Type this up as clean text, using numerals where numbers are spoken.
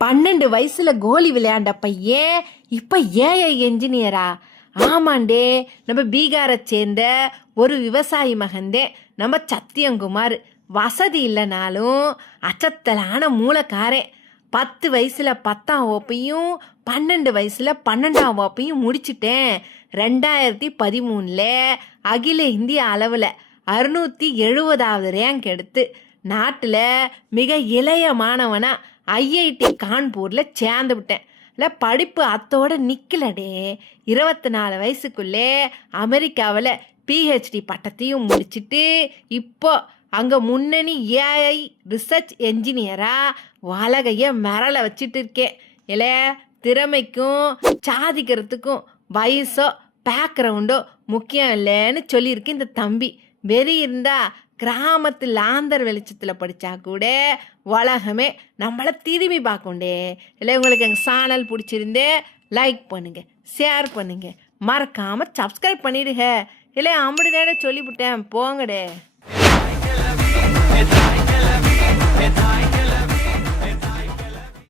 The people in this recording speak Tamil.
12 வயசுல கோலி விளையாண்ட பையன் இப்ப ஏஐ என்ஜினியரா? ஆமாண்டே, நம்ம பீகாரை சேர்ந்த ஒரு விவசாயி மகந்தே நம்ம சத்தியங்குமார். வசதி இல்லைனாலும் அச்சத்தலான மூளைக்காரன். 10 வயசுல 10ஆம் வகுப்பையும் 12 வயசுல 12ஆம் வகுப்பையும் முடிச்சிட்டேன். 2013 அகில இந்திய அளவில் 670வது ரேங்க் எடுத்து நாட்டில் மிக இளைய மாணவனா ஐஐடி கான்பூரில் சேர்ந்து விட்டேன். இல்லை, படிப்பு அத்தோடு நிற்கலடே. 24 வயசுக்குள்ளே அமெரிக்காவில் பிஹெச்டி பட்டத்தையும் முடிச்சுட்டு இப்போ அங்கே முன்னணி ஏஐ ரிசர்ச் என்ஜினியராக வலகையை மிரள வச்சுட்டு இருக்கேன். இல்லை, திறமைக்கும் சாதிக்கிறதுக்கும் வயசோ பேக்ரவுண்டோ முக்கியம் இல்லைன்னு சொல்லியிருக்கு இந்த தம்பி. வெறி இருந்தா கிராமத்து லாந்தர் வெளிச்சத்தில் படித்தா கூட உலகமே நம்மளை திரும்பி பார்க்கண்டே. இல்லை, உங்களுக்கு எங்கள் சேனல் பிடிச்சிருந்தே லைக் பண்ணுங்கள், ஷேர் பண்ணுங்கள், மறக்காமல் சப்ஸ்கிரைப் பண்ணிடுங்க. இல்லை, அப்படிதானே சொல்லிவிட்டேன், போங்கடே.